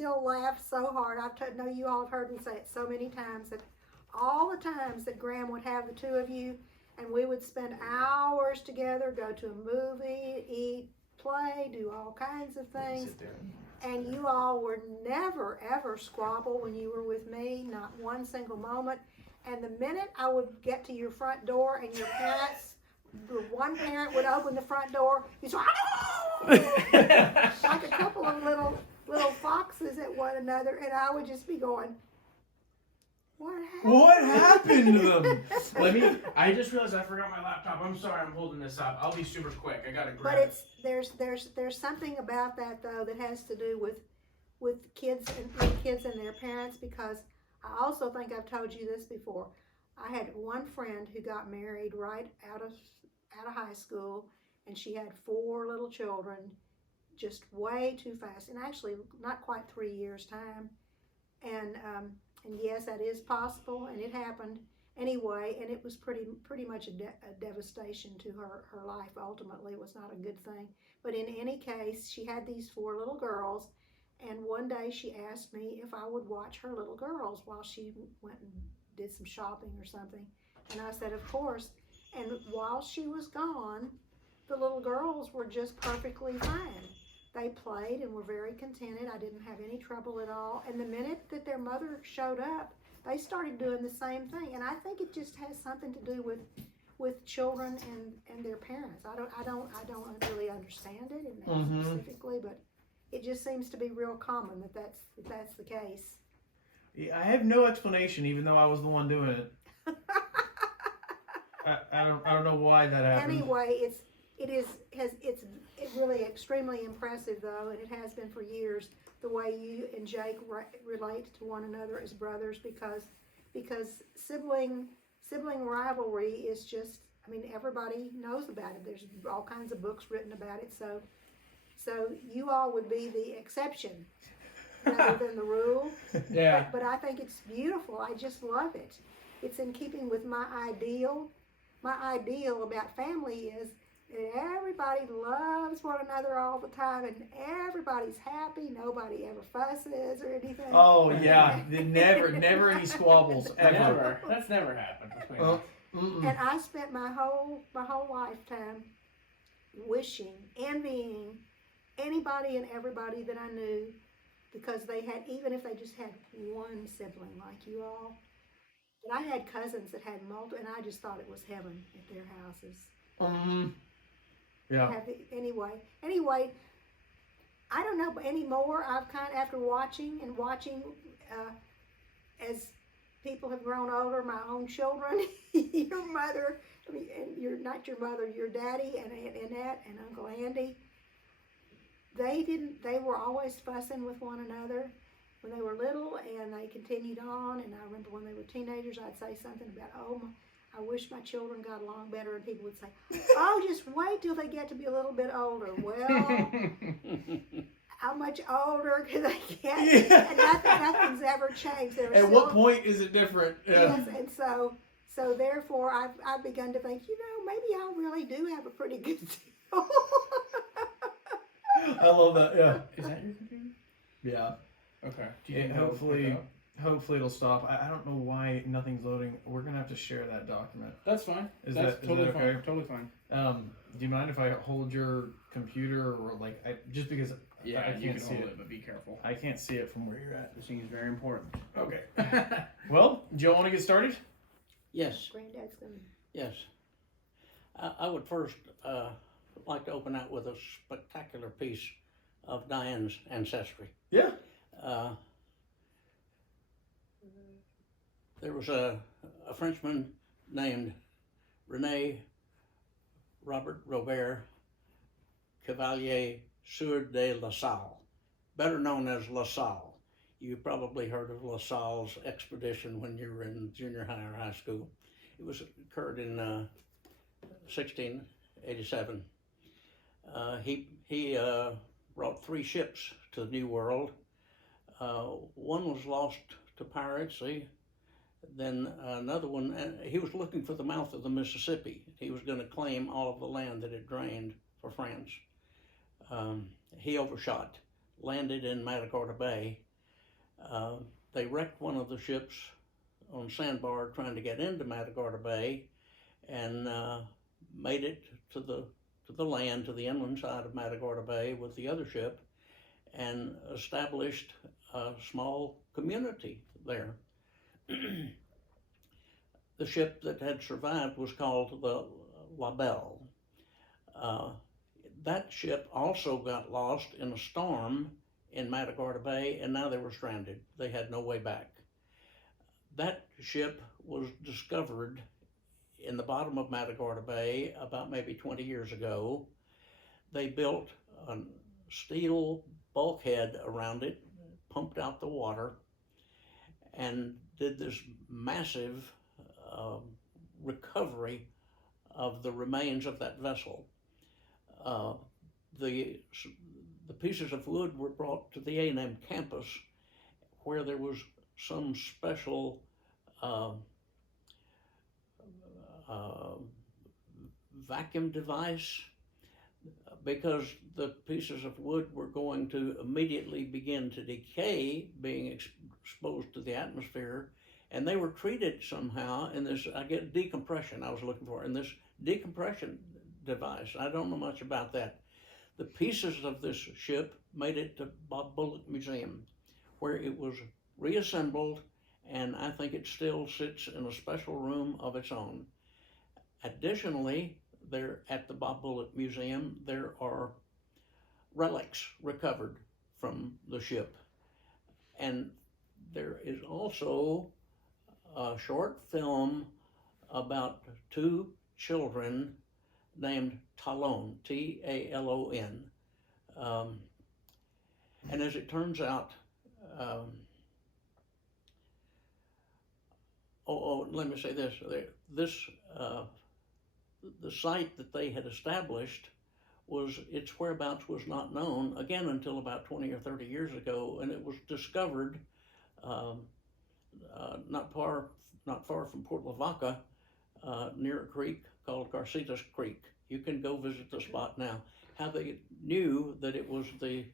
still laugh so hard. know you all have heard me say it so many times that all the times that Graham would have the two of you and we would spend hours together, go to a movie, eat, play, do all kinds of things. And you all were never, ever squabble when you were with me, not one single moment. And the minute I would get to your front door and your parents, one parent would open the front door, you'd say, like a couple of little foxes at one another, and I would just be going, What happened to them? I just realized I forgot my laptop. I'm sorry, I'm holding this up. I'll be super quick. I gotta grab it. But there's something about that though that has to do with kids and their parents, because I also think I've told you this before. I had one friend who got married right out of high school, and she had 4 little children, just way too fast, and actually not quite 3 years time, and yes, that is possible, and it happened anyway, and it was pretty much a devastation to her life. Ultimately, it was not a good thing, but in any case, she had these 4 little girls, and one day she asked me if I would watch her little girls while she went and did some shopping or something, and I said, of course. And while she was gone, the little girls were just perfectly fine. They played and were very contented. I didn't have any trouble at all. And the minute that their mother showed up, they started doing the same thing. And I think it just has something to do with children and their parents. I don't really understand it in that specifically, but it just seems to be real common that's the case. Yeah, I have no explanation, even though I was the one doing it. I don't know why that happened. Anyway, it's really extremely impressive though, and it has been for years, the way you and Jake relate to one another as brothers, because sibling rivalry is just, I mean, everybody knows about it. There's all kinds of books written about it. So you all would be the exception rather than the rule. Yeah. But I think it's beautiful. I just love it. It's in keeping with my ideal. My ideal about family is that everybody loves one another all the time, and everybody's happy. Nobody ever fusses or anything. Oh yeah, never any squabbles ever. That's never happened between us. And I spent my whole lifetime wishing, envying anybody and everybody that I knew, because they had, even if they just had one sibling like you all. But I had cousins that had multiple, and I just thought it was heaven at their houses. Yeah. Anyway, I don't know anymore. I've after watching, as people have grown older, my own children, your mother, and not your mother, your daddy and Aunt Annette and Uncle Andy, they were always fussing with one another when they were little, and they continued on. And I remember when they were teenagers, I'd say something about, I wish my children got along better, and people would say, oh, just wait till they get to be a little bit older. Well, how much older can they get? Yeah. And nothing's ever changed. At what point is it different? Yeah. Yes, and so therefore I've begun to think, maybe I really do have a pretty good deal. I love that. Yeah. Is that your computer? Yeah. Okay. Do you hopefully it'll stop. I don't know why nothing's loading. We're gonna have to share that document. That's fine. Is that totally okay? Fine. Totally fine. Do you mind if I hold your computer, or just because Yeah, I you can't can see hold it, it, but be careful. I can't see it from where you're at. This thing is very important. Okay. Well, do you want to get started? Yes. Granddad's gonna. Yes. I would first like to open out with a spectacular piece of Dianne's ancestry. Yeah. There was a Frenchman named René Robert Robert Cavalier Sieur de La Salle, better known as La Salle. You probably heard of La Salle's expedition when you were in junior high or high school. It occurred in 1687. He brought 3 ships to the New World. One was lost to piracy. Then another one, he was looking for the mouth of the Mississippi. He was going to claim all of the land that it drained for France. He overshot, landed in Matagorda Bay, They wrecked one of the ships on sandbar trying to get into Matagorda Bay, and made it to the land, to the inland side of Matagorda Bay with the other ship, and established a small community there. The ship that had survived was called the La Belle. That ship also got lost in a storm in Matagorda Bay, and now they were stranded. They had no way back. That ship was discovered in the bottom of Matagorda Bay about maybe 20 years ago. They built a steel bulkhead around it, pumped out the water, and did this massive recovery of the remains of that vessel. The pieces of wood were brought to the A&M campus, where there was some special vacuum device, because the pieces of wood were going to immediately begin to decay, being exposed to the atmosphere, and they were treated somehow in this, I get decompression I was looking for, in this decompression device. I don't know much about that. The pieces of this ship made it to Bob Bullock Museum, where it was reassembled, and I think it still sits in a special room of its own. Additionally, there at the Bob Bullock Museum, there are relics recovered from the ship. And there is also a short film about two children named Talon, T-A-L-O-N. And as it turns out, let me say this. The site that they had established, its whereabouts was not known, again, until about 20 or 30 years ago, and it was discovered not far from Port Lavaca, near a creek called Garcitas Creek. You can go visit the spot now. How they knew that it was the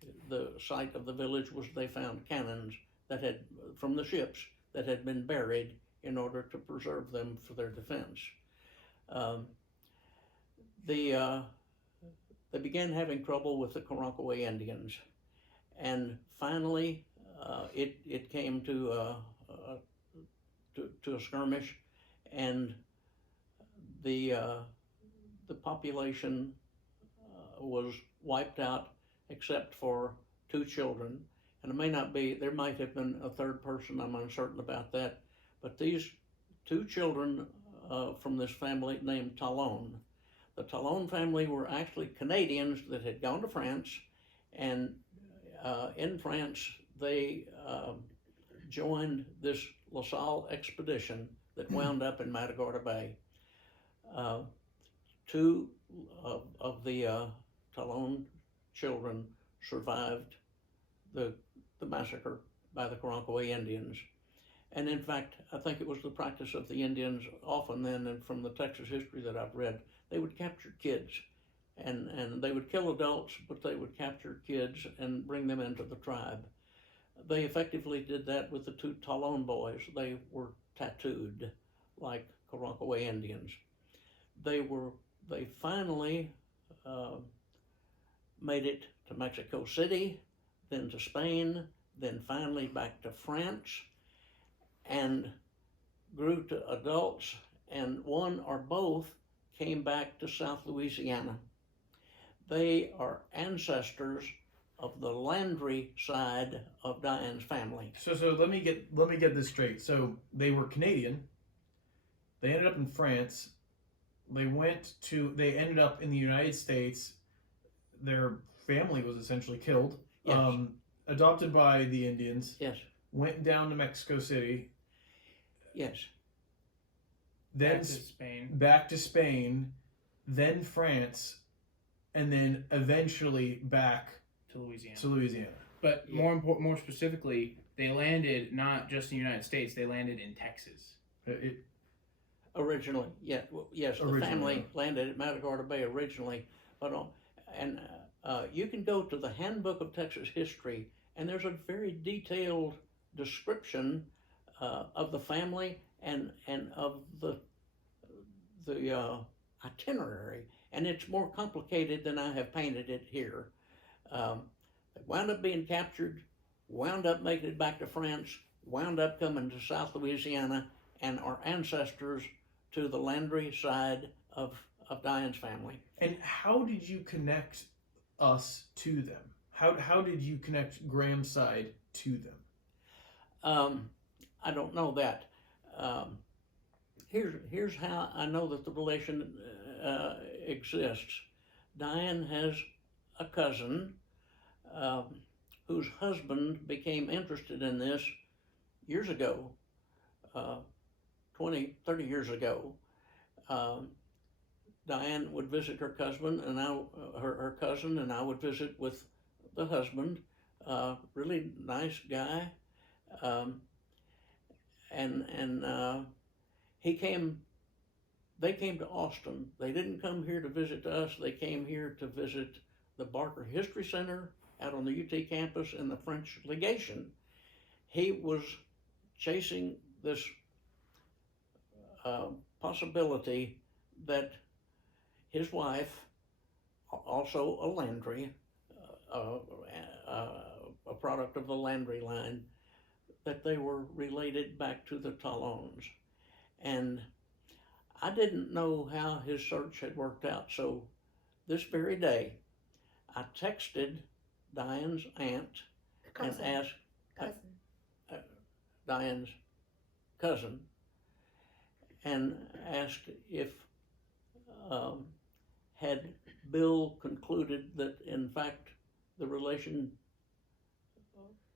site of the village was they found cannons that had, from the ships, that had been buried in order to preserve them for their defense. They began having trouble with the Karankawa Indians, and finally it came to a skirmish, and the population was wiped out except for two children, and there might have been a third person, I'm uncertain about that, but these two children from this family named Talon. The Talon family were actually Canadians that had gone to France, and in France they joined this La Salle expedition that wound up in Matagorda Bay. Two of the Talon children survived the massacre by the Karankawa Indians. And in fact, I think it was the practice of the Indians often then, and from the Texas history that I've read, they would capture kids, and they would kill adults, but they would capture kids and bring them into the tribe. They effectively did that with the two Talon boys. They were tattooed like Karankawa Indians. They finally made it to Mexico City, then to Spain, then finally back to France, and grew to adults, and one or both came back to South Louisiana. They are ancestors of the Landry side of Dianne's family. So let me get this straight. So they were Canadian. They ended up in France. They ended up in the United States. Their family was essentially killed. Yes. Adopted by the Indians. Yes. Went down to Mexico City. Yes. Then Back to Spain. Back to Spain, then France, and then eventually back To Louisiana. But Yeah. more specifically, they landed not just in the United States, they landed in Texas. Originally, yeah, yes, the Originally, family yeah. landed at Matagorda Bay originally, but you can go to the Handbook of Texas History, and there's a very detailed description of the family and of the itinerary, and it's more complicated than I have painted it here. They wound up being captured, wound up making it back to France, wound up coming to South Louisiana, and are ancestors to the Landry side of Diane's family. And how did you connect us to them? How did you connect Graham's side to them? I don't know that. Here's how I know that the relation exists. Diane has a cousin whose husband became interested in this years ago, 20, 30 years ago. Diane would visit her cousin, and her cousin, and I would visit with the husband. Really nice guy, and they came to Austin. They didn't come here to visit us. They came here to visit the Barker History Center out on the UT campus and the French legation. He was chasing this possibility that his wife, also a Landry, a product of the Landry line, that they were related back to the Talons. And I didn't know how his search had worked out, so this very day, I texted Diane's aunt Cousin. and asked Cousin. Diane's cousin and asked if had Bill concluded that in fact the relation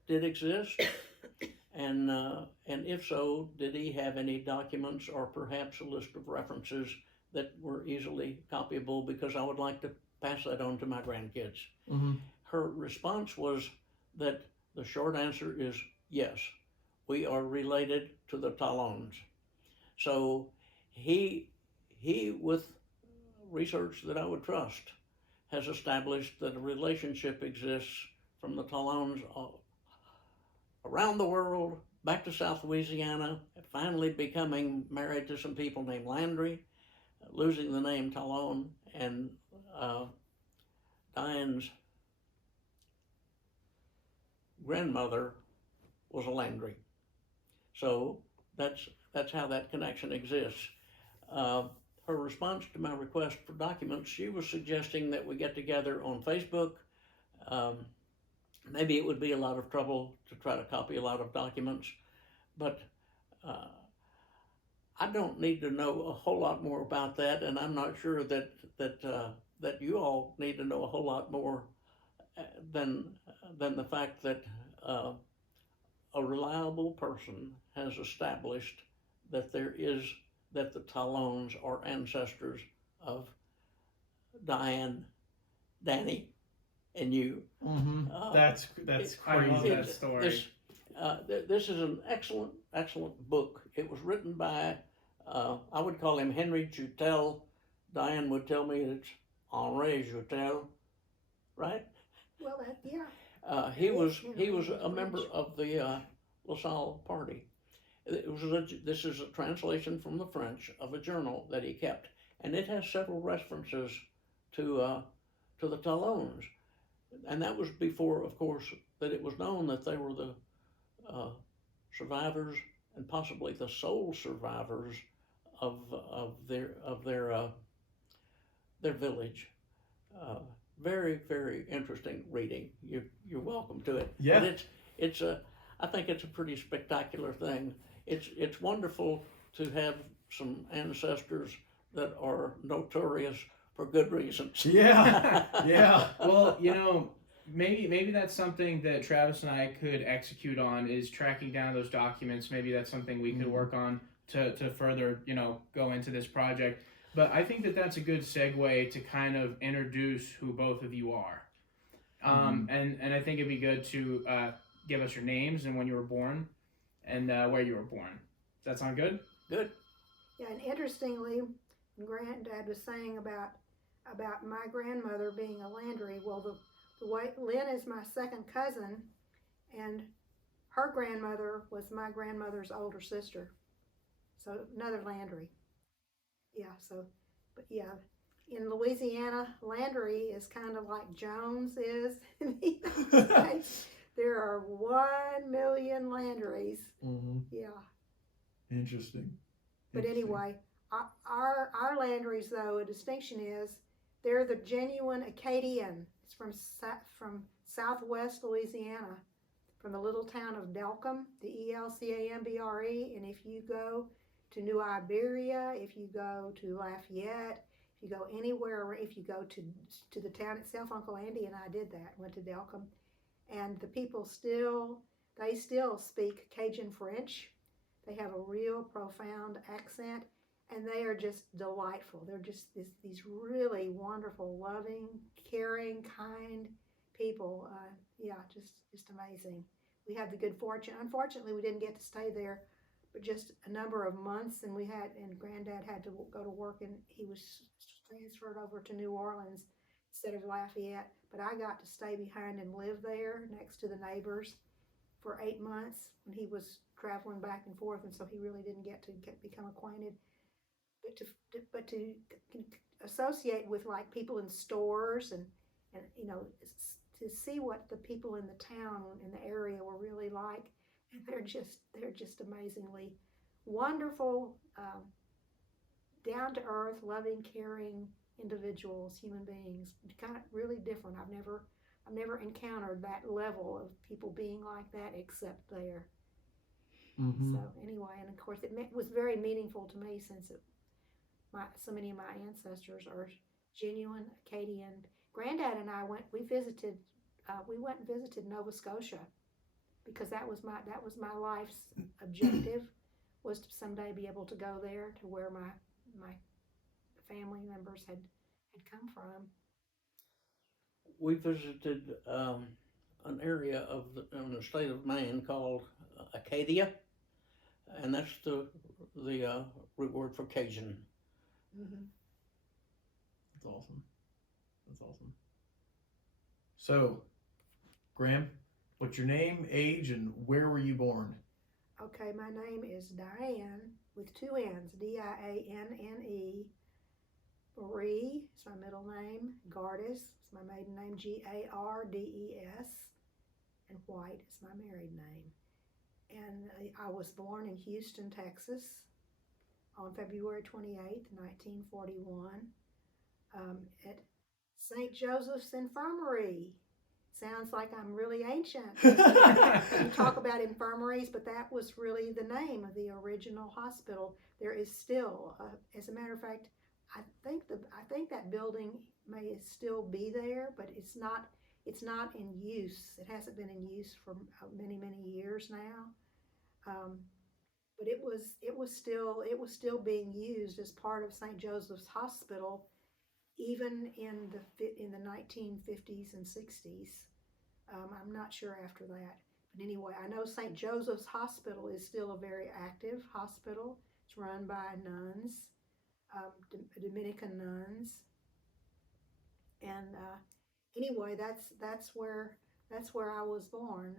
did exist, and if so, did he have any documents or perhaps a list of references that were easily copyable, because I would like to pass that on to my grandkids. Mm-hmm. Her response was that the short answer is yes, we are related to the Talons. So he with research that I would trust, has established that a relationship exists from the Talons around the world, back to South Louisiana, finally becoming married to some people named Landry, losing the name Talon, and Diane's grandmother was a Landry. So that's how that connection exists. Her response to my request for documents, she was suggesting that we get together on Facebook. Maybe it would be a lot of trouble to try to copy a lot of documents, but I don't need to know a whole lot more about that, and I'm not sure that you all need to know a whole lot more than the fact that a reliable person has established that the Talons are ancestors of Diane, Danny, and you. Mm-hmm. That's I love crazy. that story. This is an excellent book. It was written by, I would call him Henry Joutel. Diane would tell me it's Henri Joutel, right? Well, yeah. He was a member of the LaSalle Party. This is a translation from the French of a journal that he kept, and it has several references to the Talons, and that was before, of course, that it was known that they were the survivors and possibly the sole survivors of their village. Very, very interesting reading. You're welcome to it. Yeah. But I think it's a pretty spectacular thing. It's wonderful to have some ancestors that are notorious for good reasons. Yeah. Yeah. Well, maybe that's something that Travis and I could execute on, is tracking down those documents. Maybe that's something we could work on to further, go into this project. But I think that that's a good segue to kind of introduce who both of you are. And I think it'd be good to give us your names and when you were born and where you were born. Does that sound good? Good. Yeah, and interestingly, Granddad was saying about my grandmother being a Landry. Well, the way Lynn is my second cousin, and her grandmother was my grandmother's older sister. So another Landry. Yeah, so, but yeah, in Louisiana, Landry is kind of like Jones is in the United States. There are 1 million Landrys. Mm-hmm. Yeah. Interesting. But anyway, our Landrys, though, a distinction is they're the genuine Acadian. It's from southwest Louisiana, from the little town of Delcambre, the Elcambre. And if you go to New Iberia, if you go to Lafayette, if you go anywhere, if you go to the town itself, Uncle Andy and I did that, went to Delcambre. And the people still speak Cajun French. They have a real profound accent, and they are just delightful. They're just these really wonderful, loving, caring, kind people. Just amazing. We had the good fortune. Unfortunately, we didn't get to stay there, but just a number of months, and Granddad had to go to work, and he was transferred over to New Orleans instead of Lafayette. But I got to stay behind and live there next to the neighbors for 8 months when he was traveling back and forth, and so he really didn't get to become acquainted. But to associate with like people in stores and to see what the people in the town in the area were really like, and they're just amazingly wonderful, down to earth, loving, caring individuals, human beings. Kind of really different. I've never encountered that level of people being like that except there. Mm-hmm. So anyway, and of course it was very meaningful to me since so many of my ancestors are genuine Acadian. Granddad and I went and visited Nova Scotia because that was my life's objective, was to someday be able to go there to where my family members had come from. We visited an area in the state of Maine called Acadia, and that's the root word for Cajun. Mm-hmm. That's awesome. That's awesome. So, Graham, what's your name, age, and where were you born? Okay, my name is Dianne with 2 N's, Dianne. Marie is my middle name. Gardes is my maiden name, Gardes. And White is my married name. And I was born in Houston, Texas on February 28th, 1941 at St. Joseph's Infirmary. Sounds like I'm really ancient. You talk about infirmaries, but that was really the name of the original hospital. There is still, as a matter of fact, I think that building may still be there, but it's not in use. It hasn't been in use for many years now. But it was still being used as part of St. Joseph's Hospital, even in the 1950s and 60s. I'm not sure after that, but anyway, I know St. Joseph's Hospital is still a very active hospital. It's run by nuns, Dominican nuns, and anyway, that's where I was born.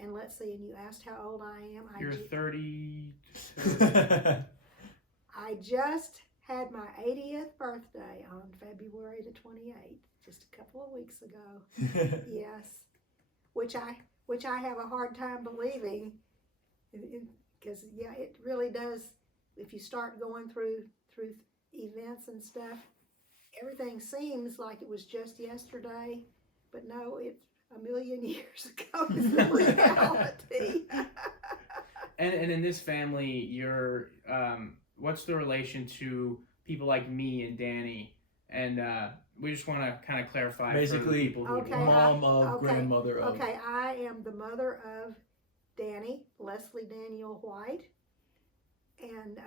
And let's see, and you asked how old I am. You're 30. I just had my 80th birthday on February the 28th, just a couple of weeks ago. Yes, which I have a hard time believing, because yeah, it really does. If you start going through events and stuff, everything seems like it was just yesterday, but no, it's a million years ago is the reality. And in this family, you're what's the relation to people like me and Danny? And we just want to kind of clarify basically for the people who mom of, grandmother of. Okay, I am the mother of Danny, Leslie Daniel White, and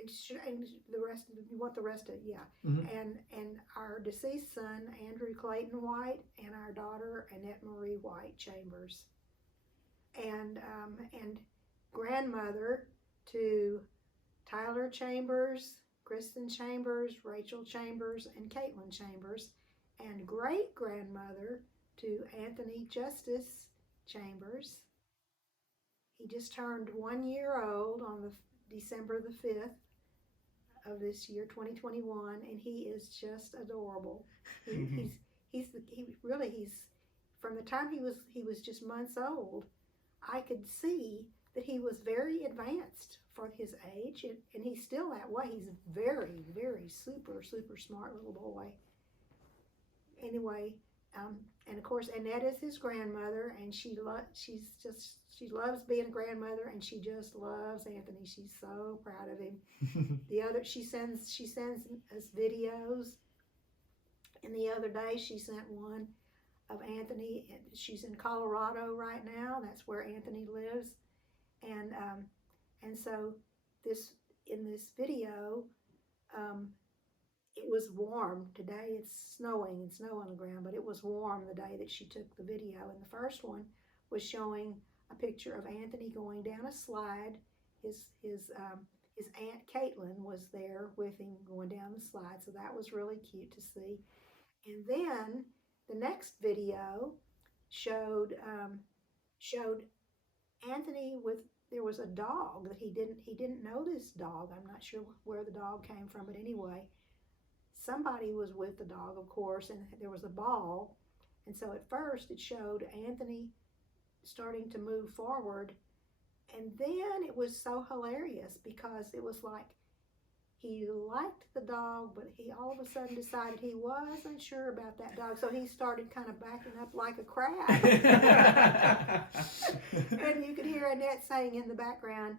the rest of you want the rest of it, yeah. Mm-hmm. And our deceased son Andrew Clayton White and our daughter Annette Marie White Chambers, and grandmother to Tyler Chambers, Kristen Chambers, Rachel Chambers, and Caitlin Chambers, and great grandmother to Anthony Justice Chambers. He just turned 1 year old on the December the 5th of this year, 2021, and he is just adorable. He's from the time he was just months old, I could see that he was very advanced for his age, and he's still that way. He's very, very super smart little boy. Anyway, and of course, Annette is his grandmother, and she loves being a grandmother, and she just loves Anthony. She's so proud of him. She sends us videos, and the other day she sent one of Anthony. She's in Colorado right now. That's where Anthony lives, and so in this video, it was warm. Today it's snowing and snow on the ground, but it was warm the day that she took the video. And the first one was showing a picture of Anthony going down a slide. His Aunt Caitlin was there with him going down the slide, so that was really cute to see. And then the next video showed Anthony with, there was a dog that he didn't know this dog. I'm not sure where the dog came from, but anyway, somebody was with the dog, of course, and there was a ball. And so at first it showed Anthony starting to move forward, and then it was so hilarious because it was like he liked the dog, but he all of a sudden decided he wasn't sure about that dog, so he started kind of backing up like a crab. And you could hear Annette saying in the background,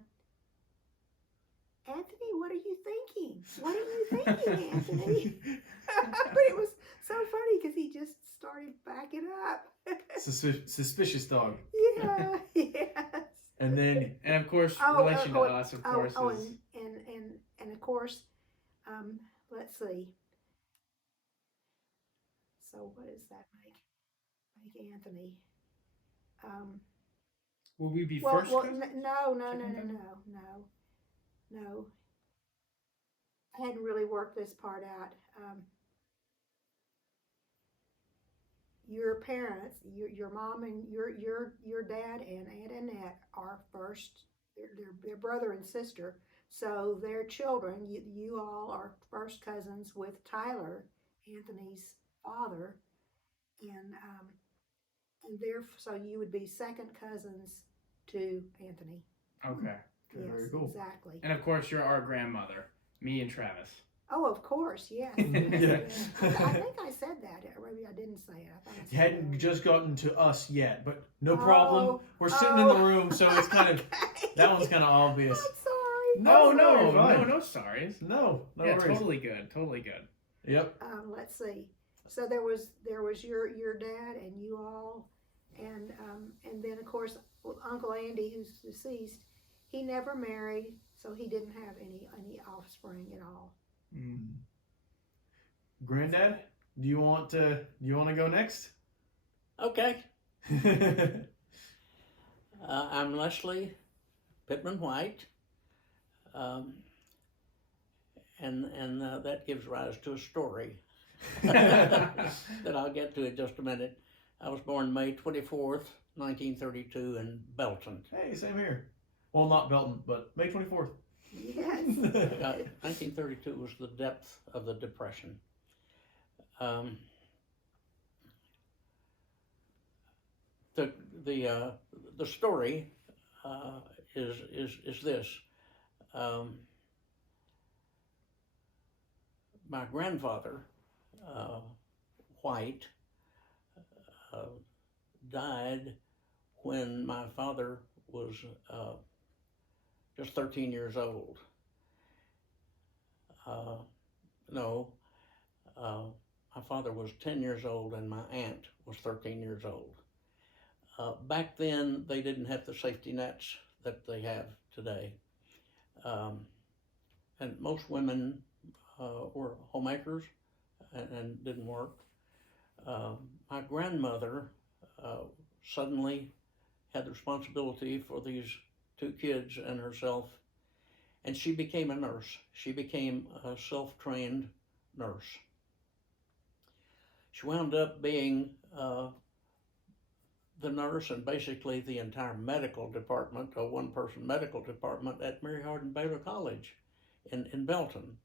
"Anthony, what are you thinking? What are you thinking, Anthony?" But it was so funny because he just started backing up. Suspicious dog. Yeah, yes. And then, and of course, relation to us, of course, is... and of course, let's see. So what does that make Anthony? Will we be Well, first? No. I hadn't really worked this part out. Your parents, your mom and your dad and Aunt Annette are first. They're brother and sister. So their children, you all are first cousins with Tyler, Anthony's father, and so you would be second cousins to Anthony. Okay. Yes, very cool. Exactly. And of course, you're our grandmother, me and Travis. Oh, of course, yes. Yeah. I think I said that. Or maybe I didn't say it. I thought I you said hadn't that. just gotten to us yet, but no problem. We're sitting in the room, so it's kind of, Okay. that one's kind of obvious. I'm sorry. No sorries. No Yeah, worries. totally good. Yep. Let's see. So there was your dad and you all, and then of course Uncle Andy, who's deceased, he never married, so he didn't have any offspring at all. Mm. Granddad, do you want to go next? Okay. I'm Leslie Pittman White, and that gives rise to a story that I'll get to in just a minute. I was born May 24th, 1932 in Belton. Hey, same here. Well, not Belton, but May 24th. Yes. 1932 was the depth of the Depression. The story is this. My grandfather, White, died when my father was just 13 years old. My father was 10 years old and my aunt was 13 years old. Back then, they didn't have the safety nets that they have today. And most women were homemakers and didn't work. My grandmother suddenly had the responsibility for these two kids and herself, and she became a nurse. She became a self-trained nurse. She wound up being the nurse and basically the entire medical department, a one-person medical department at Mary Hardin Baylor College in Belton.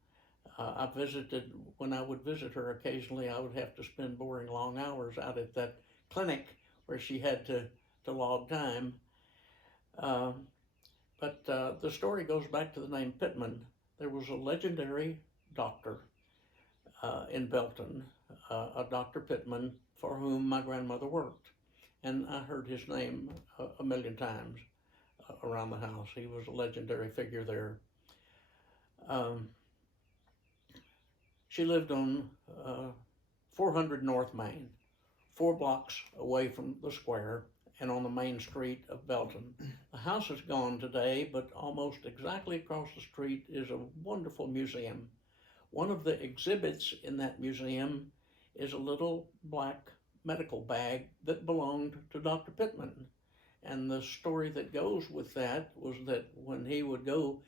I visited, when I would visit her occasionally, I would have to spend boring long hours out at that clinic where she had to log time. But the story goes back to the name Pittman. There was a legendary doctor in Belton, a Dr. Pittman, for whom my grandmother worked. And I heard his name a million times around the house. He was a legendary figure there. She lived on 400 North Main, 4 blocks away from the square and on the main street of Belton. The house is gone today, but almost exactly across the street is a wonderful museum. One of the exhibits in that museum is a little black medical bag that belonged to Dr. Pittman. And the story that goes with that was that when he would go,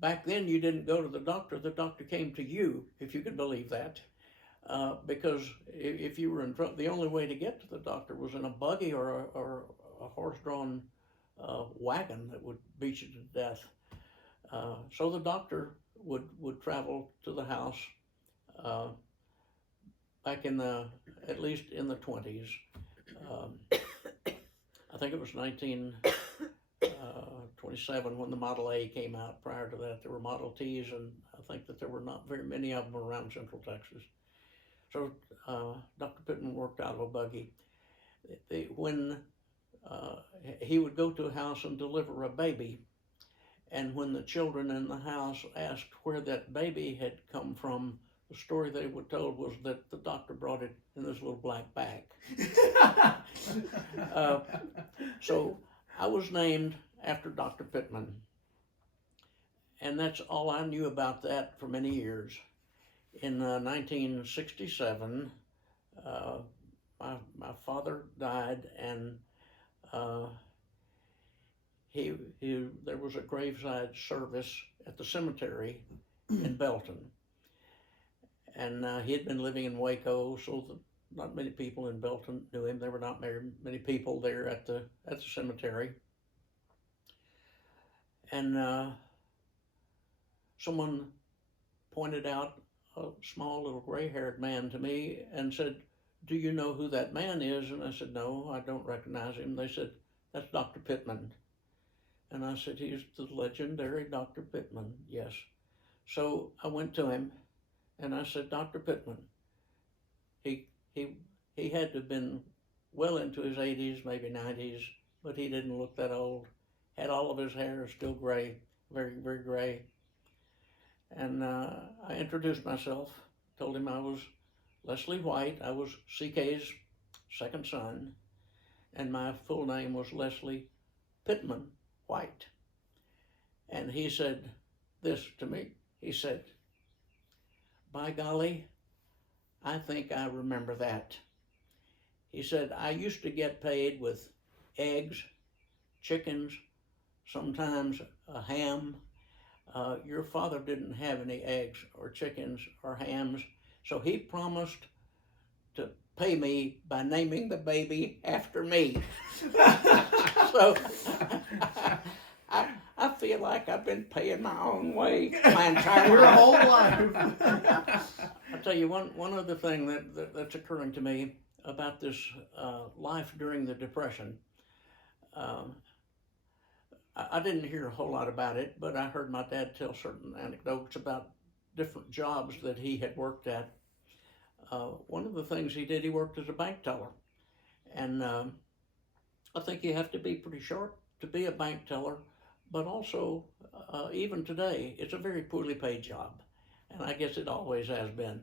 back then you didn't go to the doctor came to you, if you can believe that. Because if you were in trouble, the only way to get to the doctor was in a buggy or a horse-drawn wagon that would beat you to death. So the doctor would travel to the house back in at least in the 20s. I think it was 1927 when the Model A came out. Prior to that, there were Model Ts, and I think that there were not very many of them around Central Texas. So Dr. Pittman worked out of a buggy. When he would go to a house and deliver a baby, and when the children in the house asked where that baby had come from, the story they were told was that the doctor brought it in this little black bag. So I was named after Dr. Pittman, and that's all I knew about that for many years. In 1967, my father died, and there was a graveside service at the cemetery in Belton. And he had been living in Waco, so not many people in Belton knew him. There were not many people there at the cemetery. And someone pointed out a small little gray-haired man to me and said, "Do you know who that man is?" And I said, "No, I don't recognize him." They said, "That's Dr. Pittman." And I said, "He's the legendary Dr. Pittman." "Yes." So I went to him and I said, "Dr. Pittman." He had to have been well into his 80s, maybe 90s, but he didn't look that old. Had all of his hair still gray, very, very gray. And I introduced myself, told him I was Leslie White. I was CK's second son, and my full name was Leslie Pittman White. And he said this to me. He said, "By golly, I think I remember that." He said, "I used to get paid with eggs, chickens, sometimes a ham. Your father didn't have any eggs or chickens or hams, so he promised to pay me by naming the baby after me." So I feel like I've been paying my own way my entire Your life. whole life. I'll tell you one other thing that's occurring to me about this life during the Depression. I didn't hear a whole lot about it, but I heard my dad tell certain anecdotes about different jobs that he had worked at. One of the things he did, he worked as a bank teller. And I think you have to be pretty sharp to be a bank teller, but also, even today, it's a very poorly paid job. And I guess it always has been.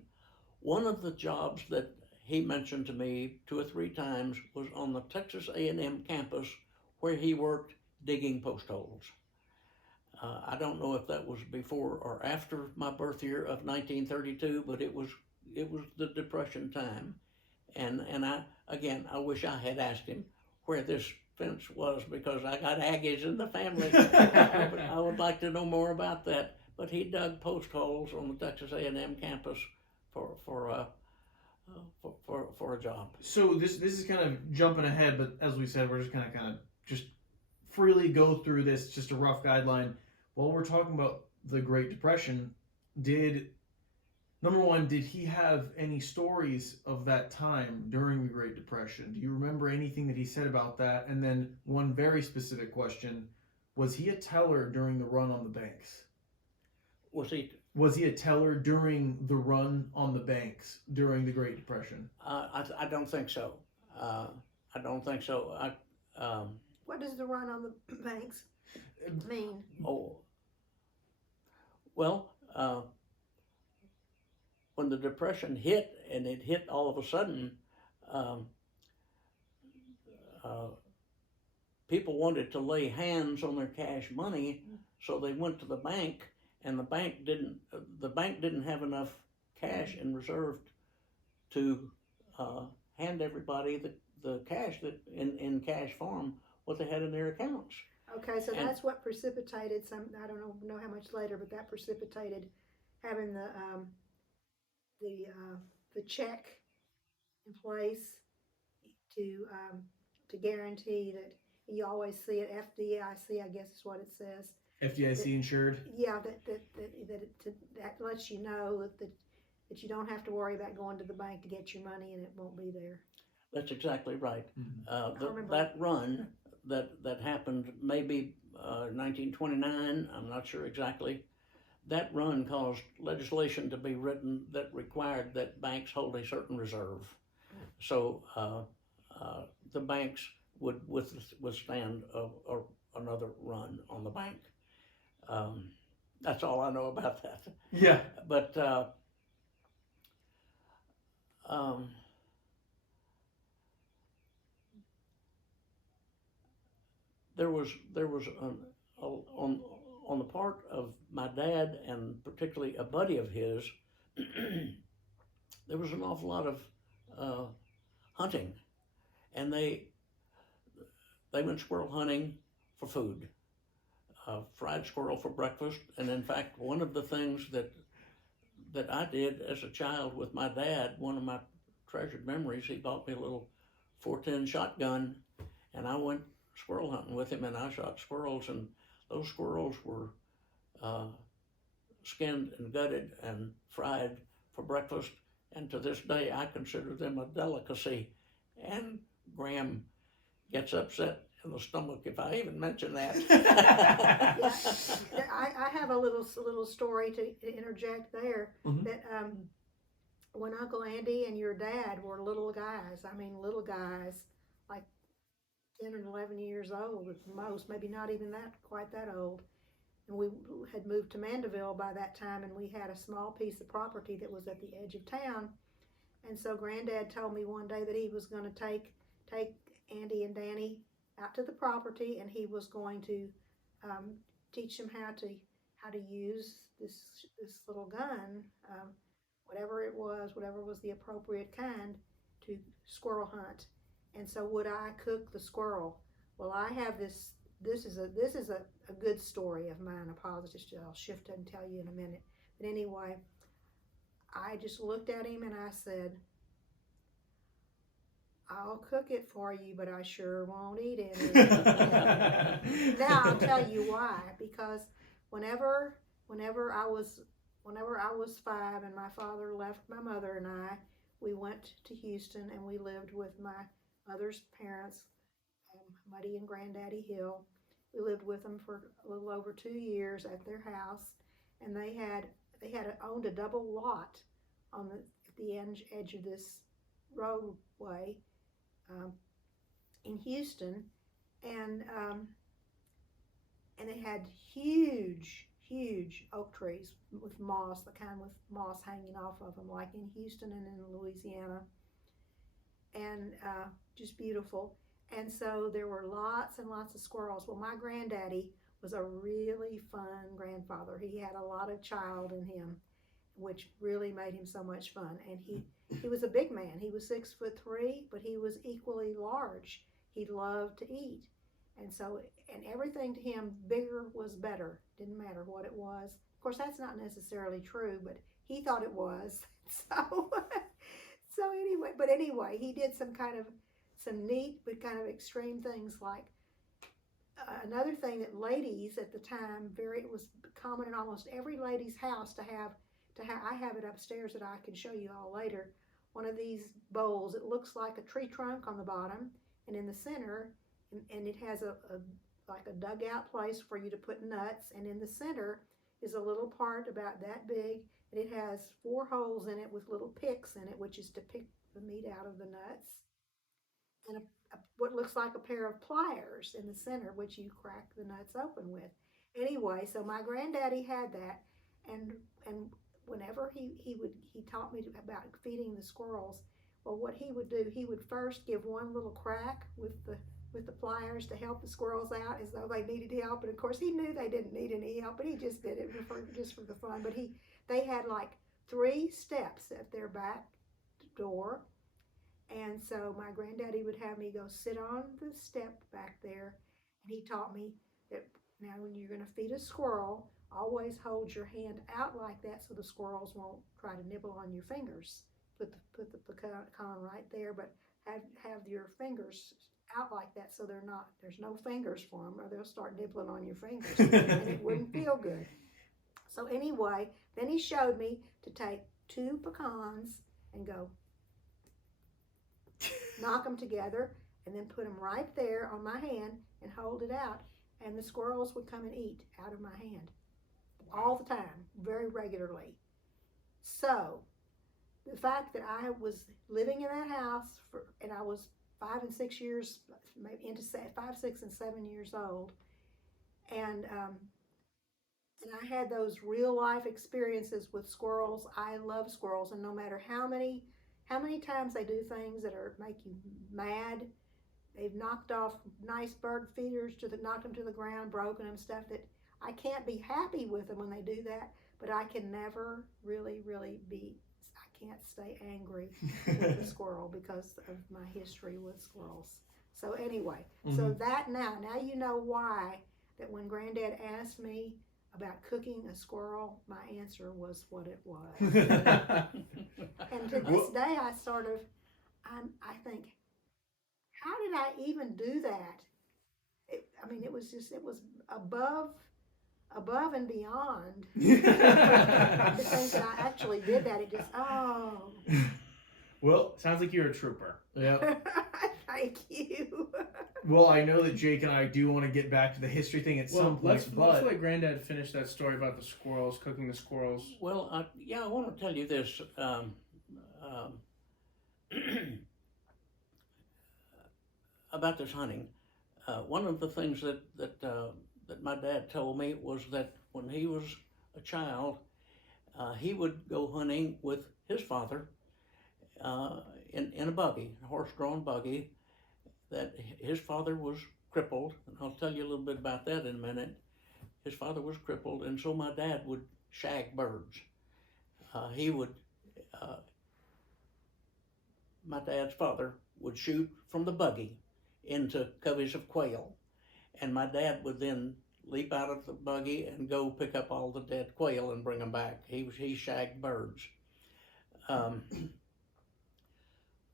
One of the jobs that he mentioned to me 2 or 3 times was on the Texas A&M campus, where he worked digging post holes. I don't know if that was before or after my birth year of 1932, but it was the Depression time. And I wish I had asked him where this fence was, because I got Aggies in the family. I would like to know more about that. But he dug post holes on the Texas A&M campus for for a job. So this is kind of jumping ahead, but as we said, we're just kind of just freely go through this, just a rough guideline. While we're talking about the Great Depression, number one, did he have any stories of that time during the Great Depression? Do you remember anything that he said about that? And then one very specific question, was he a teller during the run on the banks? Was he? A teller during the run on the banks during the Great Depression? I don't think so. I don't think so. What does the run on the banks mean? Oh, well, when the Depression hit, and it hit all of a sudden, people wanted to lay hands on their cash money, so they went to the bank, and the bank didn't have enough cash in reserve to hand everybody the cash that in cash form what they had in their accounts. Okay, so And- that's what precipitated I don't know how much later, but that precipitated having the check in place to guarantee that you always see it, FDIC, I guess is what it says. FDIC insured? Yeah, that lets you know that you don't have to worry about going to the bank to get your money and it won't be there. That's exactly right. Mm-hmm. remember. That run that happened maybe 1929, I'm not sure exactly. That run caused legislation to be written that required that banks hold a certain reserve. So the banks would withstand another run on the bank. That's all I know about that. Yeah. But there was on the part of my dad, and particularly a buddy of his, there was an awful lot of hunting, and they went squirrel hunting for food, fried squirrel for breakfast. And in fact, one of the things that I did as a child with my dad, one of my treasured memories, he bought me a little 410 shotgun, and I went squirrel hunting with him, and I shot squirrels, and those squirrels were skinned and gutted and fried for breakfast, and to this day I consider them a delicacy. And Graham gets upset in the stomach if I even mention that. I have a little story to interject there. Mhm. That when Uncle Andy and your dad were little guys, like 10 or 11 years old at most, maybe not even quite that old. And we had moved to Mandeville by that time, and we had a small piece of property that was at the edge of town. And so Granddad told me one day that he was going to take Andy and Danny out to the property, and he was going to teach them how to use this little gun, whatever was the appropriate kind, to squirrel hunt. And so would I cook the squirrel? Well, I have this is a good story of mine, a positive story. I'll shift and tell you in a minute. But anyway, I just looked at him and I said, I'll cook it for you, but I sure won't eat it. Now I'll tell you why. Because whenever I was 5 and my father left my mother and I, we went to Houston and we lived with my mother's parents, Muddy and Granddaddy Hill. We lived with them for a little over 2 years at their house, and they had owned a double lot at the edge of this roadway in Houston, and they had huge oak trees with moss, the kind with moss hanging off of them, like in Houston and in Louisiana, and just beautiful. And so there were lots and lots of squirrels. Well, my granddaddy was a really fun grandfather. He had a lot of child in him, which really made him so much fun. And he was a big man. He was 6'3", but he was equally large. He loved to eat. And so, and everything to him, bigger was better. Didn't matter what it was. Of course, that's not necessarily true, but he thought it was. So anyway, he did some neat but kind of extreme things like another thing that ladies at the time it was common in almost every lady's house to have. I have it upstairs that I can show you all later. One of these bowls. It looks like a tree trunk on the bottom, and in the center, and it has like a dugout place for you to put nuts. And in the center is a little part about that big, and it has 4 holes in it with little picks in it, which is to pick the meat out of the nuts. And what looks like a pair of pliers in the center, which you crack the nuts open with. Anyway, so my granddaddy had that, and whenever he taught me about feeding the squirrels. Well, what he would do, he would first give one little crack with the pliers to help the squirrels out as though they needed help, and of course he knew they didn't need any help, but he just did it just for the fun. But they had like 3 steps at their back door. And so my granddaddy would have me go sit on the step back there, and he taught me that now when you're going to feed a squirrel, always hold your hand out like that so the squirrels won't try to nibble on your fingers. Put the pecan right there, but have your fingers out like that so there's no fingers for them, or they'll start nibbling on your fingers, and it wouldn't feel good. So anyway, then he showed me to take 2 pecans and go knock them together, and then put them right there on my hand and hold it out, and the squirrels would come and eat out of my hand all the time, very regularly. So the fact that I was living in that house and I was 5 and 6 years, maybe into 5, 6, and 7 years old, and I had those real life experiences with squirrels. I love squirrels, and no matter how many times they do things that make you mad, they've knocked off nice bird feeders, knocked them to the ground, broken them, stuff that I can't be happy with them when they do that, but I can never really I can't stay angry with a squirrel because of my history with squirrels. So anyway, so that now you know why that when Granddad asked me about cooking a squirrel, my answer was what it was. And to this day, I think, how did I even do that? It was above and beyond. To think that I actually did that, it just, Well, sounds like you're a trooper. Yeah. Thank you. Well, I know that Jake and I do want to get back to the history thing at some point, let's let Granddad finish that story about the squirrels, cooking the squirrels. Well, I want to tell you this. About this hunting. One of the things that my dad told me was that when he was a child, he would go hunting with his father in a buggy, a horse-drawn buggy, that his father was crippled, and I'll tell you a little bit about that in a minute. His father was crippled, and so my dad would shag birds. My dad's father would shoot from the buggy into coveys of quail, and my dad would then leap out of the buggy and go pick up all the dead quail and bring them back. He shagged birds.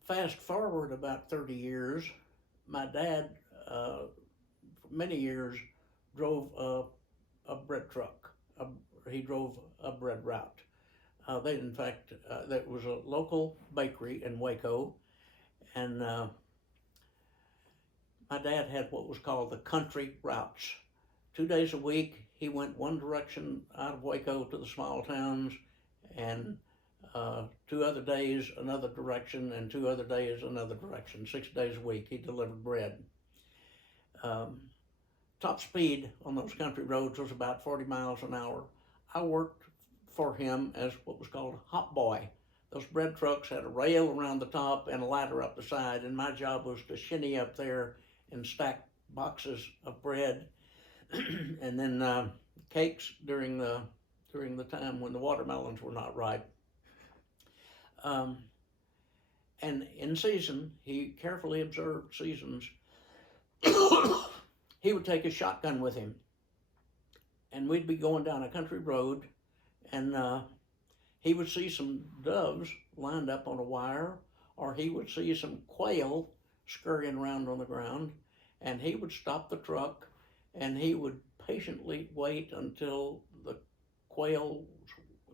Fast forward about 30 years, my dad, for many years, drove a bread truck. He drove a bread route. There was a local bakery in Waco, and my dad had what was called the country routes. 2 days a week, he went one direction out of Waco to the small towns, and 2 other days another direction, and 2 other days another direction. 6 days a week he delivered bread. Top speed on those country roads was about 40 miles an hour. I worked for him as what was called a hop boy. Those bread trucks had a rail around the top and a ladder up the side, and my job was to shinny up there and stack boxes of bread, and then cakes during the time when the watermelons were not ripe. And in season, he carefully observed seasons. He would take a shotgun with him, and we'd be going down a country road, and he would see some doves lined up on a wire, or he would see some quail scurrying around on the ground, and he would stop the truck, and he would patiently wait until the quail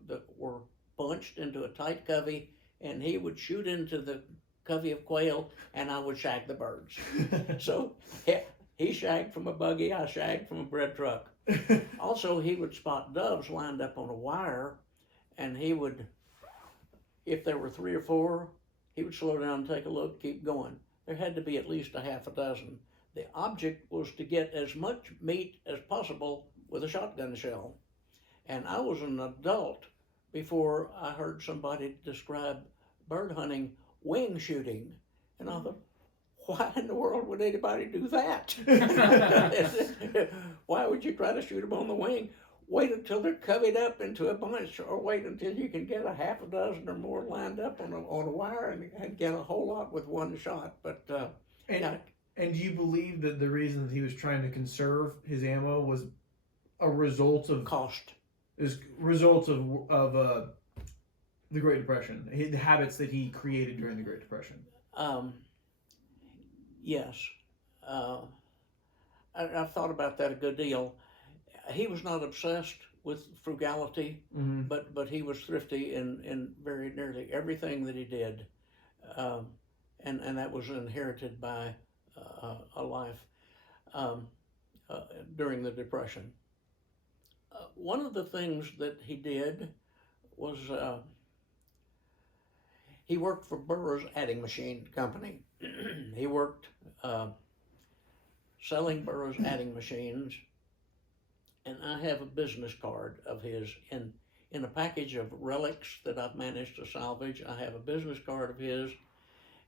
that were bunched into a tight covey, and he would shoot into the covey of quail, and I would shag the birds. So he shagged from a buggy, I shagged from a bread truck. Also, he would spot doves lined up on a wire, and he would, if there were 3 or 4, he would slow down, take a look, keep going. There had to be at least a half a dozen. The object was to get as much meat as possible with a shotgun shell. And I was an adult before I heard somebody describe bird hunting wing shooting. And I thought, why in the world would anybody do that? Why would you try to shoot them on the wing? Wait until they're covered up into a bunch, or wait until you can get a half a dozen or more lined up on a wire and get a whole lot with one shot. But and do you believe that the reason that he was trying to conserve his ammo was a result of cost? Is the Great Depression, the habits that he created during the Great Depression? Yes. I've thought about that a good deal. He was not obsessed with frugality, Mm-hmm. but he was thrifty in very nearly everything that he did, and that was inherited by a life during the Depression. One of the things that he did was he worked for Burroughs Adding Machine Company. He worked selling Burroughs Adding Machines, and I have a business card of his in a package of relics that I've managed to salvage. I have a business card of his,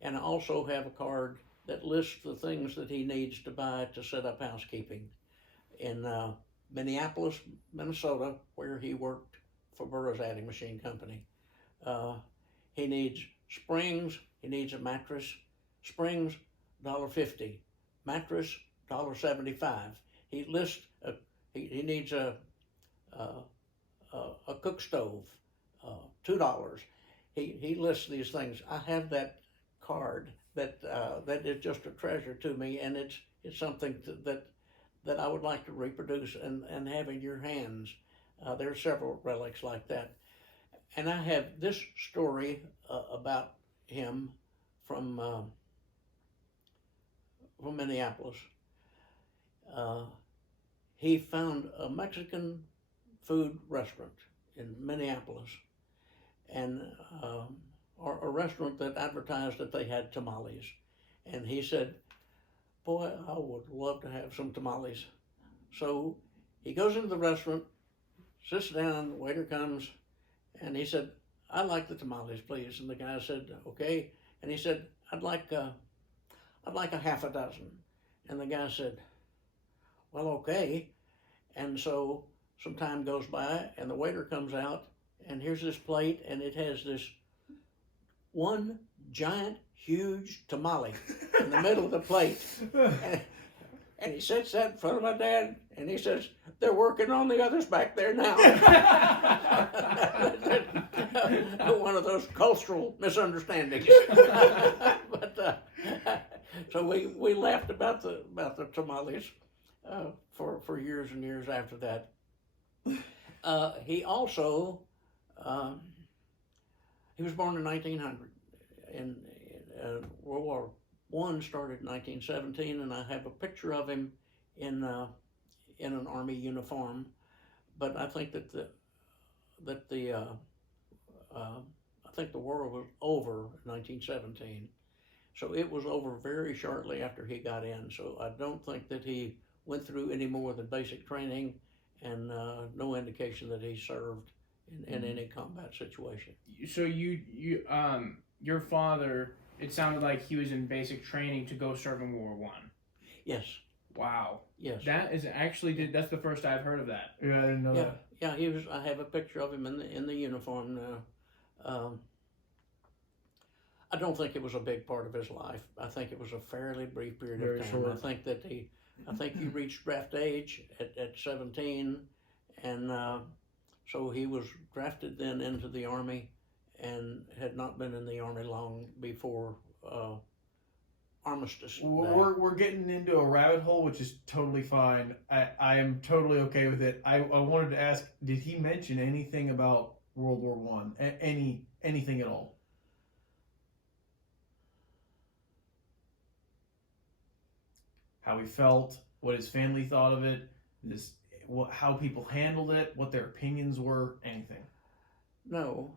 and I also have a card that lists the things that he needs to buy to set up housekeeping in Minneapolis, Minnesota, where he worked for Burroughs Adding Machine Company. He needs springs. He needs a mattress. Springs, $1.50. Mattress, $1.75. He lists he needs a cook stove, $2. He lists these things. I have that card that is just a treasure to me, and it's something that I would like to reproduce and have in your hands. There are several relics like that. And I have this story about him from Minneapolis. He found a Mexican food restaurant in Minneapolis, and or a restaurant that advertised that they had tamales. And he said, boy, I would love to have some tamales. So he goes into the restaurant, sits down, the waiter comes, and he said, I'd like the tamales, please. And the guy said, okay. And he said, I'd like a half a dozen. And the guy said, well, okay. And so some time goes by, and the waiter comes out, and here's this plate, and it has this one giant, huge tamale in the middle of the plate. And he sits that in front of my dad, and he says, they're working on the others back there now. One of those cultural misunderstandings. But so we laughed about the tamales for years and years after that. He also he was born in 1900, and World War I started in 1917, and I have a picture of him in an army uniform. But I think that I think the war was over in 1917, so it was over very shortly after he got in. So I don't think that he went through any more than basic training, and no indication that he served in any combat situation. So your father, it sounded like he was in basic training to go serve in World War I. Yes. Wow. Yes. That is actually, that's the first I've heard of that. Yeah, I didn't know that. Yeah, he was. I have a picture of him in the uniform now. I don't think it was a big part of his life. I think it was a fairly brief period Very of time. short. I think he reached draft age at 17, and so he was drafted then into the Army, and had not been in the Army long before Armistice Day. We're getting into a rabbit hole, which is totally fine. I am totally okay with it. I wanted to ask, did he mention anything about World War One? Anything at all? How he felt, what his family thought of it, how people handled it, what their opinions were, anything? No,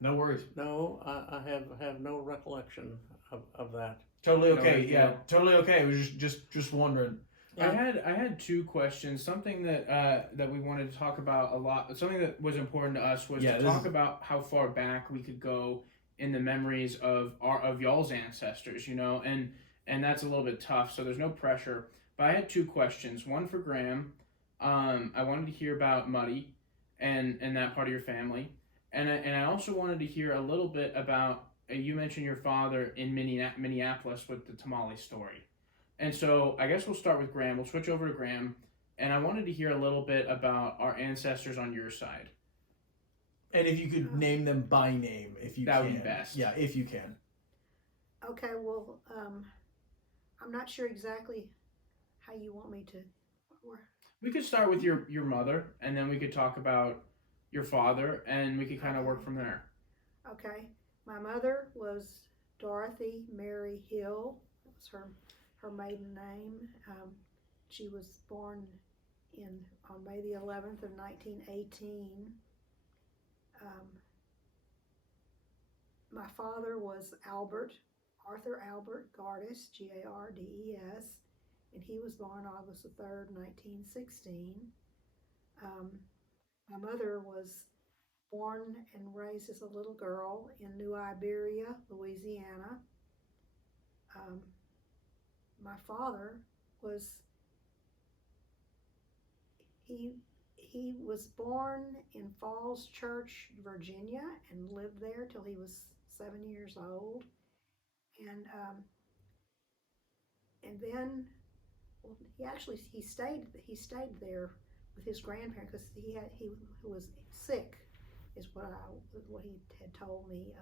No worries. no, I have no recollection of that. Totally No okay. big Yeah, deal. totally okay. I was just wondering. I had two questions. Something that that we wanted to talk about a lot. Something that was important to us was to talk about how far back we could go in the memories of y'all's ancestors. You know, and that's a little bit tough. So there's no pressure. But I had two questions. One for Graham. I wanted to hear about Muddy and that part of your family, and I also wanted to hear a little bit about. You mentioned your father in Minneapolis with the tamale story. And so I guess we'll start with Graham. We'll switch over to Graham. And I wanted to hear a little bit about our ancestors on your side. And if you could name them by name, if you That can. would be best. Yeah, if you can. Okay, well, I'm not sure exactly how you want me to. We could start with your mother, and then we could talk about your father, and we could kind of work from there. Okay, my mother was Dorothy Mary Hill. That was her maiden name. She was born on May the 11th of 1918. My father was Arthur Albert Gardes, Gardes, and he was born August the 3rd, 1916. My mother was born and raised as a little girl in New Iberia, Louisiana. My father was he was born in Falls Church, Virginia, and lived there till he was 7 years old, and then well, he stayed there with his grandparents because he was sick, is what he had told me,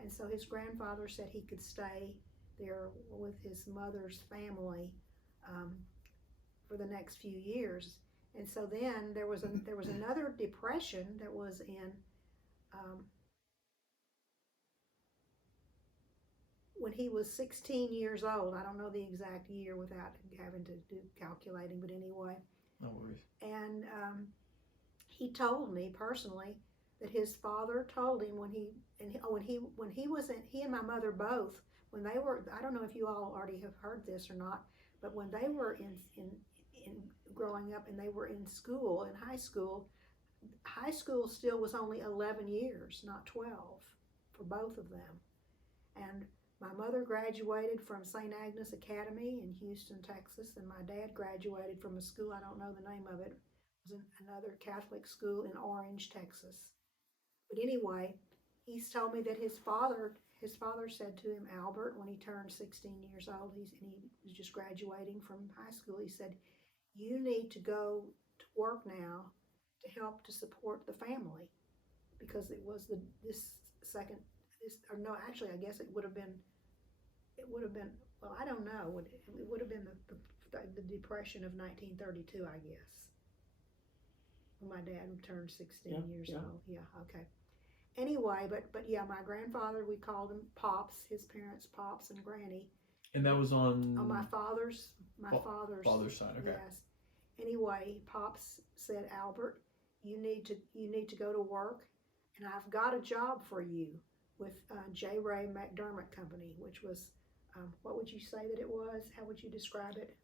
and so his grandfather said he could stay there with his mother's family for the next few years. And so then there was another depression that was in when he was 16 years old. I don't know the exact year without having to do calculating, but anyway. No worries. And he told me personally that his father told him when he and my mother both, when they were, I don't know if you all already have heard this or not, but when they were in growing up and they were in school, in high school still was only 11 years, not 12, for both of them. And my mother graduated from St. Agnes Academy in Houston, Texas, and my dad graduated from a school, I don't know the name of it. It was another Catholic school in Orange, Texas. But anyway, he's told me that his father said to him, Albert, when he turned 16 years old, and he was just graduating from high school, he said, you need to go to work now to help to support the family, because it was I guess it would have been, well, I don't know, it would have been the Depression of 1932, I guess, when my dad turned 16 years old. Yeah, okay. Anyway, but yeah, my grandfather, we called him Pops, his parents Pops and Granny. And that was on my father's side, okay. Yes. Anyway, Pops said, Albert, you need to go to work, and I've got a job for you with J. Ray McDermott Company, which was, what would you say that it was? How would you describe it?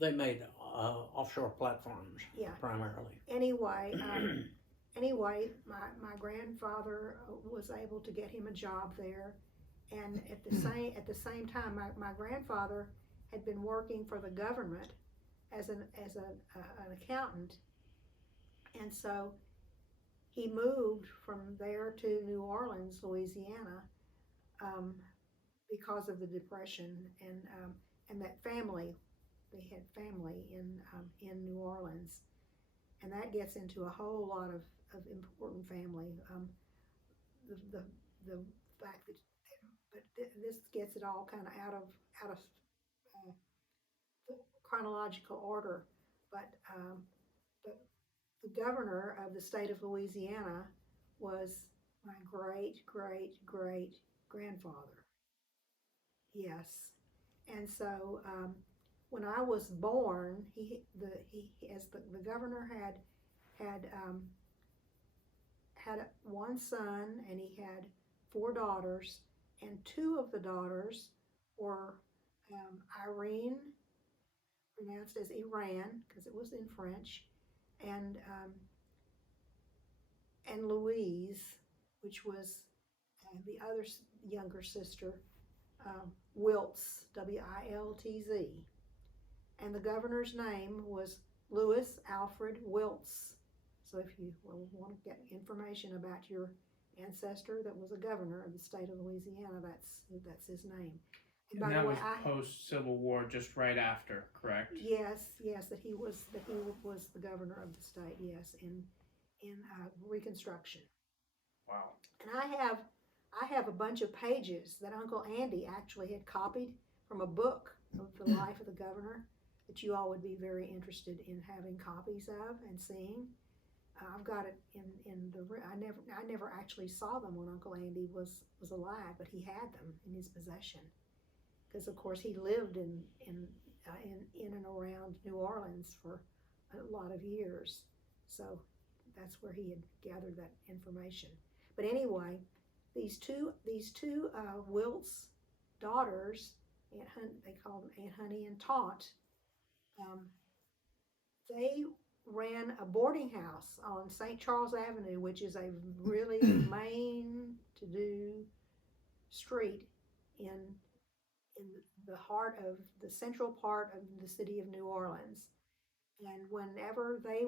They made offshore platforms, primarily. Anyway, my grandfather was able to get him a job there, and at the same time, my grandfather had been working for the government as an accountant, and so he moved from there to New Orleans, Louisiana, because of the Depression, and that family, they had family in New Orleans, and that gets into a whole lot of important family. the fact that, but this gets it all kind of out of uh, chronological order. But the governor of the state of Louisiana was my great grandfather. Yes, and so when I was born, the governor had one son, and he had 4 daughters, and 2 of the daughters were Irene, pronounced as Iran because it was in French, and Louise, which was the other younger sister, Wiltz, Wiltz. And the governor's name was Louis Alfred Wiltz. So if you want to get information about your ancestor that was a governor of the state of Louisiana, that's his name. And by that was post Civil War, just right after, correct? Yes, that he was the governor of the state. Yes, in Reconstruction. Wow. And I have a bunch of pages that Uncle Andy actually had copied from a book of the life of the governor that you all would be very interested in having copies of and seeing. I've got it in the. I never actually saw them when Uncle Andy was alive, but he had them in his possession, because of course he lived in and around New Orleans for a lot of years, so that's where he had gathered that information. But anyway, these two Wilt's daughters, they called them Aunt Honey and Taunt. They ran a boarding house on St. Charles Avenue, which is a really main to-do street in the heart of the central part of the city of New Orleans. And whenever they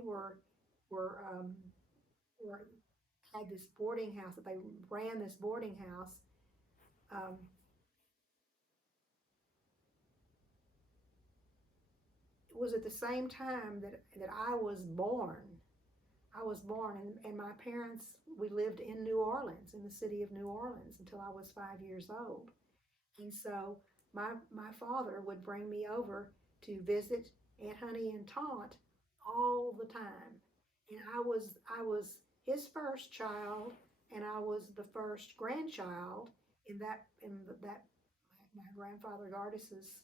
had this boarding house, that they ran this boarding house, it was at the same time that I was born. And my parents, we lived in New Orleans, in the city of New Orleans, until I was 5 years old. And so my father would bring me over to visit Aunt Honey and Taunt all the time. And I was his first child, and I was the first grandchild in that my grandfather Gardes's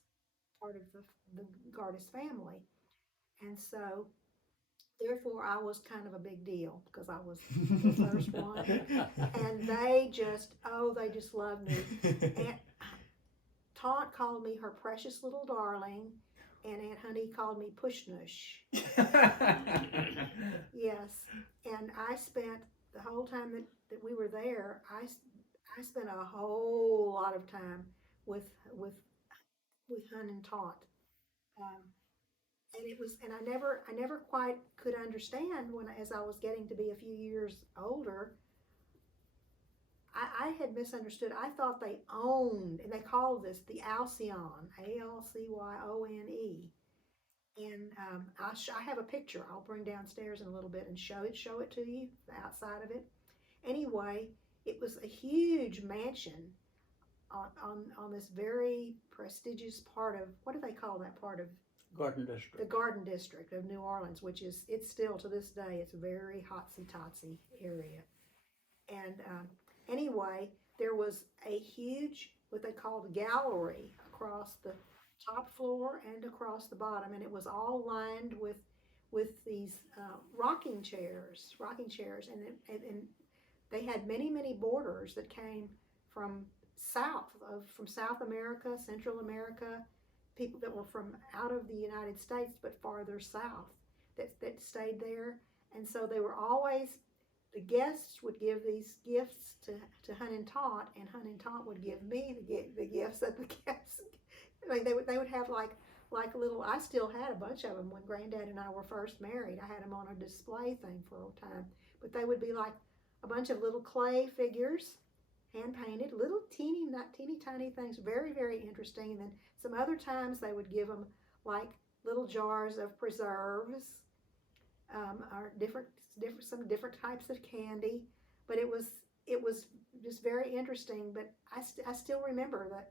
part of the Gardes family. And so therefore I was kind of a big deal because I was the first one. And they just loved me. And Taunt called me her precious little darling, and Aunt Honey called me Pushnush. Yes, and I spent the whole time that we were there, I spent a whole lot of time with Hun and Taunt. And I never quite could understand as I was getting to be a few years older. I had misunderstood. I thought they owned, and they called this the Alcyone, Alcyone. And I have a picture I'll bring downstairs in a little bit and show it to you, the outside of it. Anyway, it was a huge mansion on this very prestigious part of, what do they call that part of? Garden District. The Garden District of New Orleans, which it's still to this day, it's a very hotsy-totsy area. And anyway, there was a huge, what they called gallery across the top floor and across the bottom, and it was all lined with these rocking chairs, and they had many boarders that came from South America, Central America, people that were from out of the United States but farther south that stayed there. And so they were always, the guests would give these gifts to Hun and Taunt, and Hun and Taunt would give me the gifts that the guests, like they would have like little, I still had a bunch of them when Granddad and I were first married. I had them on a display thing for a time, but they would be like a bunch of little clay figures, hand painted, little teeny tiny things, very, very interesting. And then some other times they would give them like little jars of preserves, or some different types of candy. But it was it was just very interesting. But I still remember that.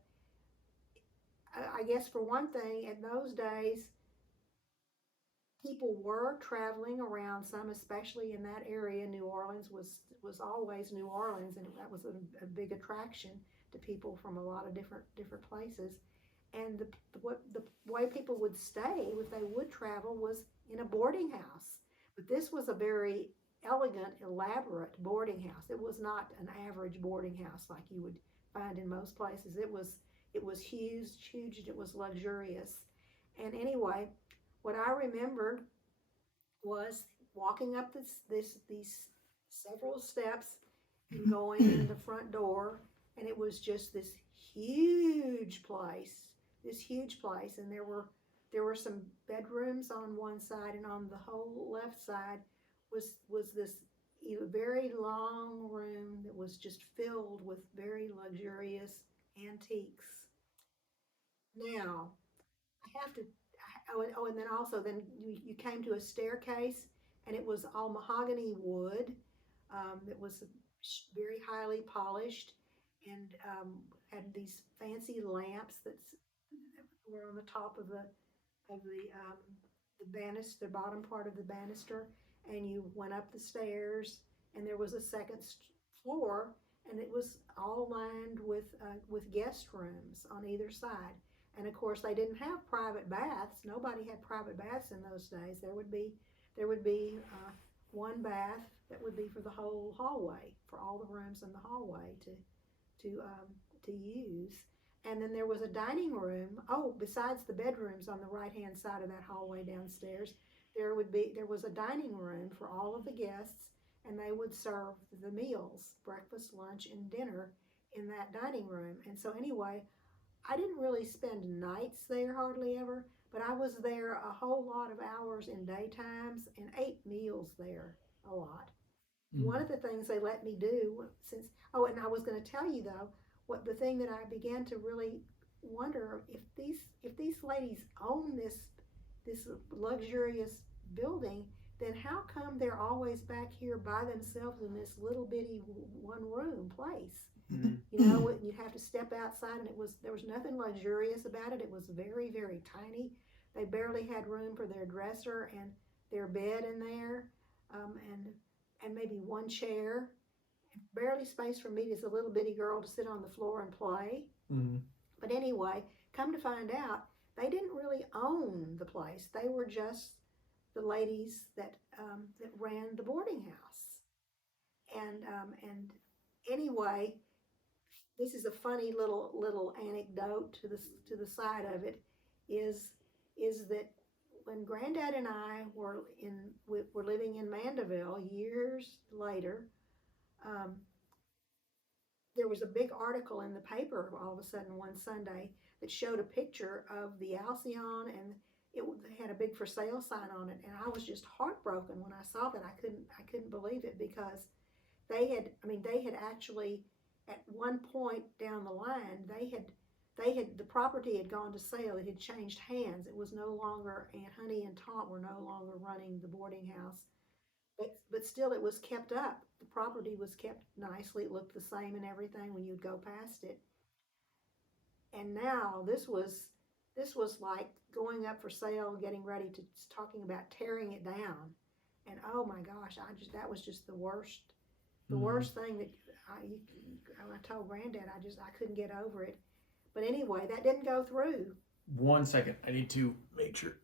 I guess for one thing, in those days, people were traveling around. Some, especially in that area, New Orleans was always New Orleans, and that was a big attraction to people from a lot of different places. And the way people would stay if they would travel was in a boarding house. But this was a very elegant, elaborate boarding house. It was not an average boarding house like you would find in most places. It was huge, and it was luxurious. And anyway, what I remembered was walking up these several steps and going in the front door, and it was just this huge place, and there were some bedrooms on one side, and on the whole left side was this very long room that was just filled with very luxurious antiques. Now, I have to, and then also, you came to a staircase, and it was all mahogany wood. It was very highly polished, and had these fancy lamps that were on the top of the banister, the bottom part of the banister, and you went up the stairs, and there was a second floor, and it was all lined with guest rooms on either side. And of course, they didn't have private baths. Nobody had private baths in those days. There would be one bath that would be for the whole hallway, for all the rooms in the hallway to use. And then there was a dining room. Oh, besides the bedrooms on the right-hand side of that hallway downstairs, there was a dining room for all of the guests, and they would serve the meals, breakfast, lunch, and dinner in that dining room. And so anyway, I didn't really spend nights there hardly ever, but I was there a whole lot of hours in daytimes and ate meals there a lot. Mm-hmm. One of the things they let me do and I was going to tell you though, the thing that I began to really wonder, if these ladies own this luxurious building, then how come they're always back here by themselves in this little bitty one room place? Mm-hmm. You'd have to step outside, and there was nothing luxurious about it. It was very, very tiny. They barely had room for their dresser and their bed in there, and maybe one chair. Barely space for me as a little bitty girl to sit on the floor and play. Mm-hmm. But anyway, come to find out, they didn't really own the place. They were just the ladies that ran the boarding house. And anyway, this is a funny little anecdote to the side of it, is that when Granddad and I were living in Mandeville years later, there was a big article in the paper all of a sudden one Sunday that showed a picture of the Alcyon, and it had a big for sale sign on it, and I was just heartbroken when I saw that. I couldn't believe it, because they had actually, at one point down the line, the property had gone to sale. It had changed hands. It was no longer, Aunt Honey and Tot were no longer running the boarding house. But still, it was kept up. The property was kept nicely. It looked the same and everything when you'd go past it. And now this was like going up for sale, getting ready to, talking about tearing it down. And oh my gosh, that was just the worst. The mm-hmm. worst thing that I told Granddad, I couldn't get over it. But anyway, that didn't go through. 1 second, I need to make sure